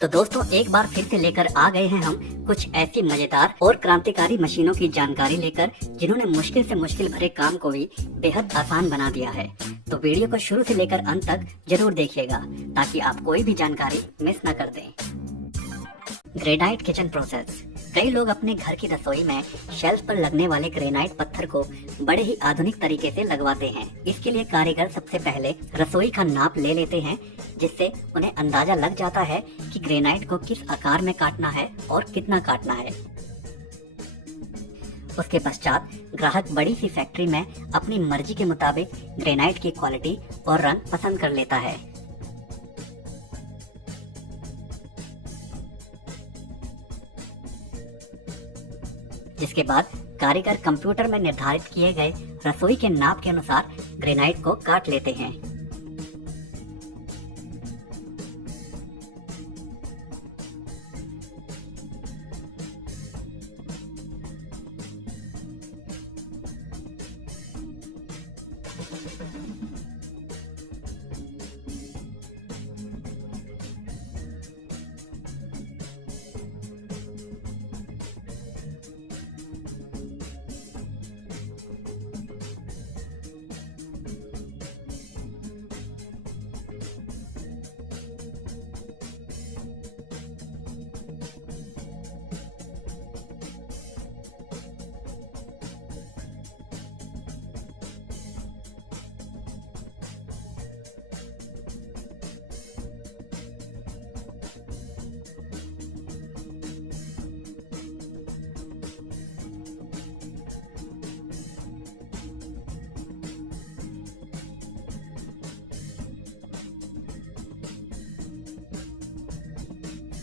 तो दोस्तों एक बार फिर से लेकर आ गए हैं हम कुछ ऐसी मजेदार और क्रांतिकारी मशीनों की जानकारी लेकर जिन्होंने मुश्किल से मुश्किल भरे काम को भी बेहद आसान बना दिया है। तो वीडियो को शुरू से लेकर अंत तक जरूर देखिएगा ताकि आप कोई भी जानकारी मिस न कर दें। Granite kitchen process. कई लोग अपने घर की रसोई में शेल्फ पर लगने वाले ग्रेनाइट पत्थर को बड़े ही आधुनिक तरीके से लगवाते हैं। इसके लिए कारीगर सबसे पहले रसोई का नाप ले लेते हैं, जिससे उन्हें अंदाजा लग जाता है कि ग्रेनाइट को किस आकार में काटना है और कितना काटना है। उसके पश्चात ग्राहक बड़ी सी फैक्ट्री में अपनी मर्जी के मुताबिक ग्रेनाइट की क्वालिटी और रंग पसंद कर लेता है। जिसके बाद कारीगर कंप्यूटर में निर्धारित किए गए रसोई के नाप के अनुसार ग्रेनाइट को काट लेते हैं।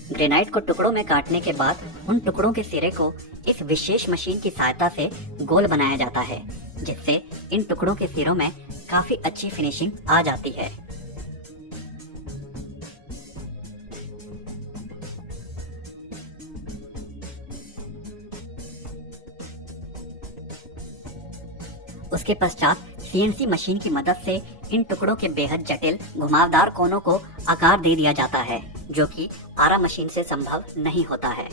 ग्रेनाइट को टुकड़ों में काटने के बाद उन टुकड़ों के सिरे को इस विशेष मशीन की सहायता से गोल बनाया जाता है, जिससे इन टुकड़ों के सिरों में काफी अच्छी फिनिशिंग आ जाती है। उसके पश्चात सीएनसी मशीन की मदद से इन टुकड़ों के बेहद जटिल घुमावदार कोनों को आकार दे दिया जाता है, जो कि आरा मशीन से संभव नहीं होता है।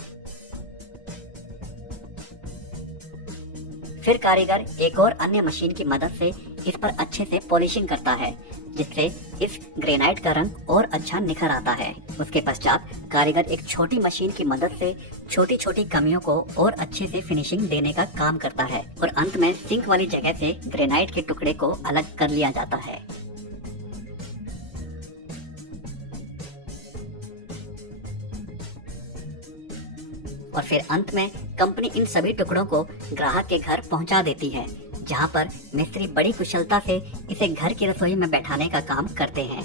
फिर कारीगर एक और अन्य मशीन की मदद से इस पर अच्छे से पॉलिशिंग करता है, जिससे इस ग्रेनाइट का रंग और अच्छा निखर आता है। उसके पश्चात कारीगर एक छोटी मशीन की मदद से छोटी छोटी कमियों को और अच्छे से फिनिशिंग देने का काम करता है और अंत में सिंक वाली जगह से ग्रेनाइट के टुकड़े को अलग कर लिया जाता है। और फिर अंत में कंपनी इन सभी टुकड़ों को ग्राहक के घर पहुंचा देती है, जहां पर मिस्त्री बड़ी कुशलता से इसे घर की रसोई में बैठाने का काम करते हैं।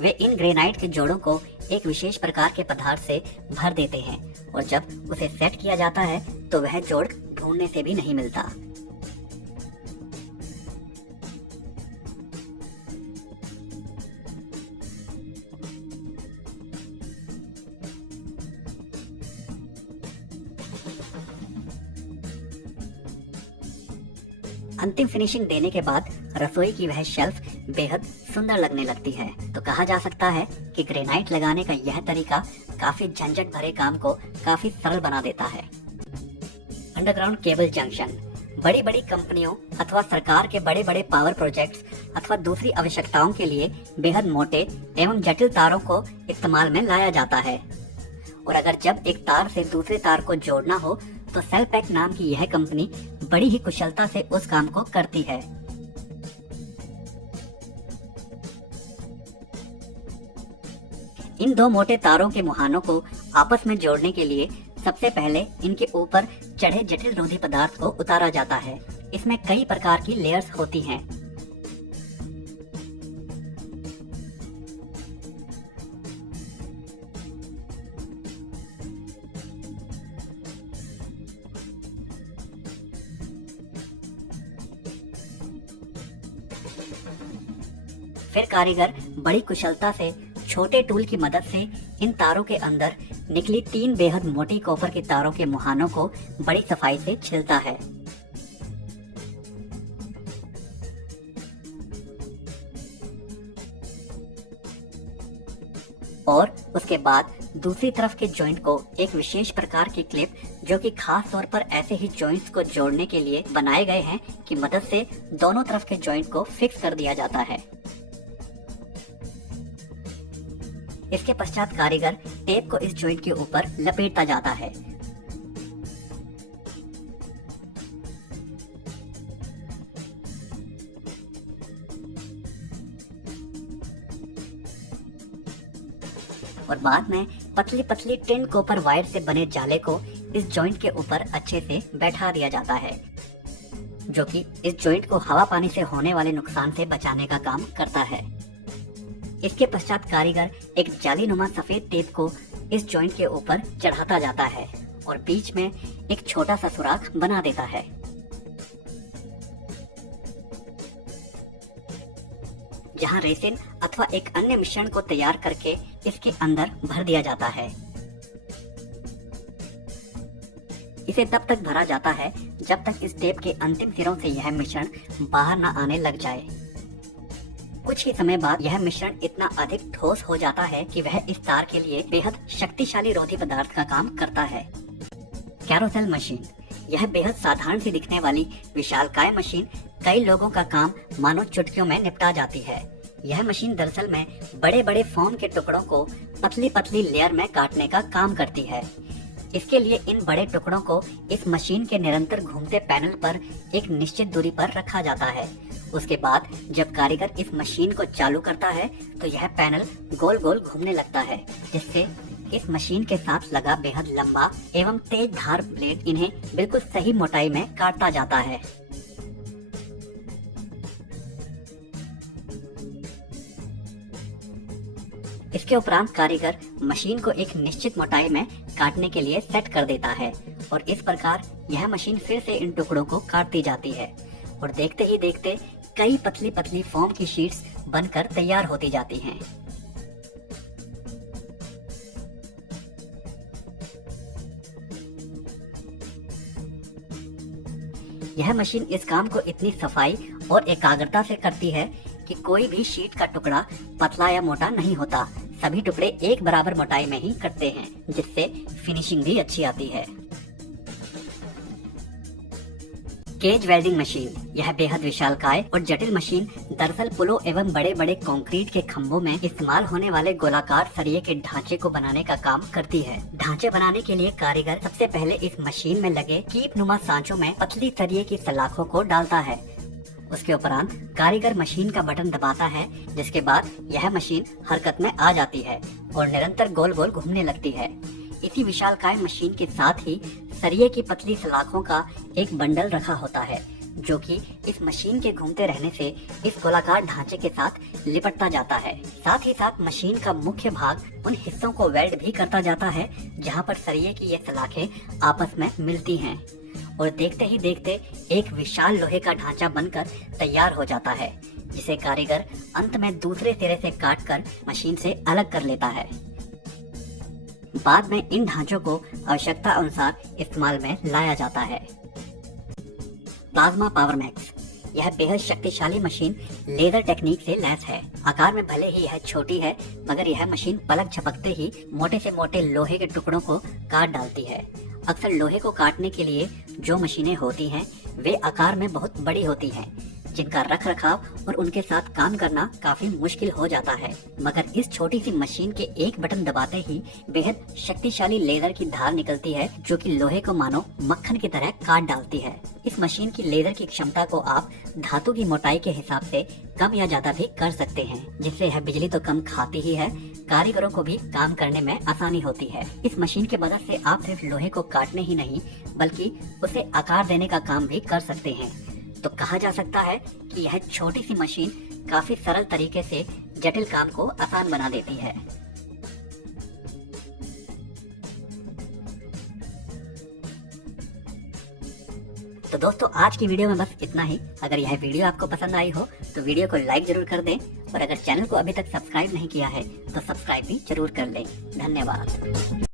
वे इन ग्रेनाइट के जोड़ों को एक विशेष प्रकार के पदार्थ से भर देते हैं और जब उसे सेट किया जाता है तो वह जोड़ ढूंढने से भी नहीं मिलता। अंतिम फिनिशिंग देने के बाद रसोई की वह शेल्फ बेहद सुंदर लगने लगती है। तो कहा जा सकता है कि ग्रेनाइट लगाने का यह तरीका काफी झंझट भरे काम को काफी सरल बना देता है। Underground cable junction. बड़ी बड़ी कंपनियों अथवा सरकार के बड़े बड़े पावर प्रोजेक्ट्स अथवा दूसरी आवश्यकताओं के लिए बेहद मोटे एवं जटिल तारों को इस्तेमाल में लाया जाता है। और अगर जब एक तार से दूसरे तार को जोड़ना हो तो सेलपैक नाम की यह कंपनी बड़ी ही कुशलता से उस काम को करती है। इन दो मोटे तारों के मुहानों को आपस में जोड़ने के लिए सबसे पहले इनके ऊपर चढ़े जटिल रोधी पदार्थ को उतारा जाता है। इसमें कई प्रकार की लेयर्स होती हैं। फिर कारीगर बड़ी कुशलता से छोटे टूल की मदद से इन तारों के अंदर निकली 3 बेहद मोटी कॉपर के तारों के मुहानों को बड़ी सफाई से छिलता है। और उसके बाद दूसरी तरफ के जॉइंट को एक विशेष प्रकार की क्लिप, जो कि खास तौर पर ऐसे ही जॉइंट्स को जोड़ने के लिए बनाए गए हैं, की मदद से दोनों तरफ के जॉइंट को फिक्स कर दिया जाता है। इसके पश्चात कारीगर टेप को इस जॉइंट के ऊपर लपेटता जाता है। और बाद में पतली पतली टिन कॉपर वायर से बने जाले को इस जॉइंट के ऊपर अच्छे से बैठा दिया जाता है, जो कि इस जॉइंट को हवा पानी से होने वाले नुकसान से बचाने का काम करता है। इसके पश्चात कारीगर एक जालीनुमा सफेद टेप को इस जॉइंट के ऊपर चढ़ाता जाता है और बीच में एक छोटा सा सुराख बना देता है। जहां रेसिन अथवा एक अन्य मिश्रण को तैयार करके इसके अंदर भर दिया जाता है। इसे तब तक भरा जाता है जब तक इस टेप के अंतिम सिरों से यह मिश्रण बाहर न आने लग जाए। कुछ ही समय बाद यह मिश्रण इतना अधिक ठोस हो जाता है कि वह इस तार के लिए बेहद शक्तिशाली रोधी पदार्थ का काम करता है। कैरोसेल मशीन, यह बेहद साधारण सी दिखने वाली विशालकाय मशीन कई लोगों का काम मानो चुटकियों में निपटा जाती है। यह मशीन दरअसल में बड़े बड़े फोम के टुकड़ों को पतली पतली लेयर में काटने का काम करती है। इसके लिए इन बड़े टुकड़ों को इस मशीन के निरंतर घूमते पैनल पर एक निश्चित दूरी पर रखा जाता है। उसके बाद जब कारीगर इस मशीन को चालू करता है तो यह पैनल गोल गोल घूमने लगता है, जिससे इस मशीन के साथ लगा बेहद लंबा एवं तेज धार ब्लेड इन्हें बिल्कुल सही मोटाई में काटता जाता है। इसके उपरांत कारीगर मशीन को एक निश्चित मोटाई में काटने के लिए सेट कर देता है और इस प्रकार यह मशीन फिर से इन टुकड़ों को काटती जाती है और देखते ही देखते कई पतली पतली फोम की शीट्स बनकर तैयार होती जाती हैं। यह मशीन इस काम को इतनी सफाई और एकाग्रता से करती है कि कोई भी शीट का टुकड़ा पतला या मोटा नहीं होता। सभी टुकड़े एक बराबर मोटाई में ही कटते हैं, जिससे फिनिशिंग भी अच्छी आती है। केज वेल्डिंग मशीन, यह बेहद विशालकाय और जटिल मशीन दरअसल पुलों एवं बड़े बड़े कंक्रीट के खंभों में इस्तेमाल होने वाले गोलाकार सरिये के ढांचे को बनाने का काम करती है। ढांचे बनाने के लिए कारीगर सबसे पहले इस मशीन में लगे कीपनुमा सांचों में पतली सरिये की सलाखों को डालता है। उसके उपरांत कारीगर मशीन का बटन दबाता है, जिसके बाद यह मशीन हरकत में आ जाती है और निरंतर गोल गोल घूमने लगती है। इसी विशालकाय मशीन के साथ ही सरिये की पतली सलाखों का एक बंडल रखा होता है, जो कि इस मशीन के घूमते रहने से इस गोलाकार ढांचे के साथ लिपटता जाता है। साथ ही साथ मशीन का मुख्य भाग उन हिस्सों को वेल्ड भी करता जाता है जहां पर सरिये की ये सलाखें आपस में मिलती हैं और देखते ही देखते एक विशाल लोहे का ढांचा बनकर तैयार हो जाता है, जिसे कारीगर अंत में दूसरे सिरे से काटकर मशीन से अलग कर लेता है। बाद में इन ढांचों को आवश्यकता अनुसार इस्तेमाल में लाया जाता है। प्लाज्मा पावर मैक्स, यह बेहद शक्तिशाली मशीन लेजर टेक्निक से लैस है। आकार में भले ही यह छोटी है, मगर यह मशीन पलक झपकते ही मोटे से मोटे लोहे के टुकड़ों को काट डालती है। अक्सर लोहे को काटने के लिए जो मशीनें होती हैं, वे आकार में बहुत बड़ी होती हैं, जिनका रख रखाव और उनके साथ काम करना काफी मुश्किल हो जाता है। मगर इस छोटी सी मशीन के एक बटन दबाते ही बेहद शक्तिशाली लेजर की धार निकलती है, जो कि लोहे को मानो मक्खन की तरह काट डालती है। इस मशीन की लेजर की क्षमता को आप धातु की मोटाई के हिसाब से कम या ज्यादा भी कर सकते हैं, जिससे यह बिजली तो कम खाती ही है, कारीगरों को भी काम करने में आसानी होती है। इस मशीन की मदद से आप सिर्फ लोहे को काटने ही नहीं, बल्कि उसे आकार देने का काम भी कर सकते हैं। तो कहा जा सकता है कि यह छोटी सी मशीन काफी सरल तरीके से जटिल काम को आसान बना देती है। तो दोस्तों आज की वीडियो में बस इतना ही। अगर यह वीडियो आपको पसंद आई हो तो वीडियो को लाइक जरूर कर दें, और अगर चैनल को अभी तक सब्सक्राइब नहीं किया है तो सब्सक्राइब भी जरूर कर लें। धन्यवाद।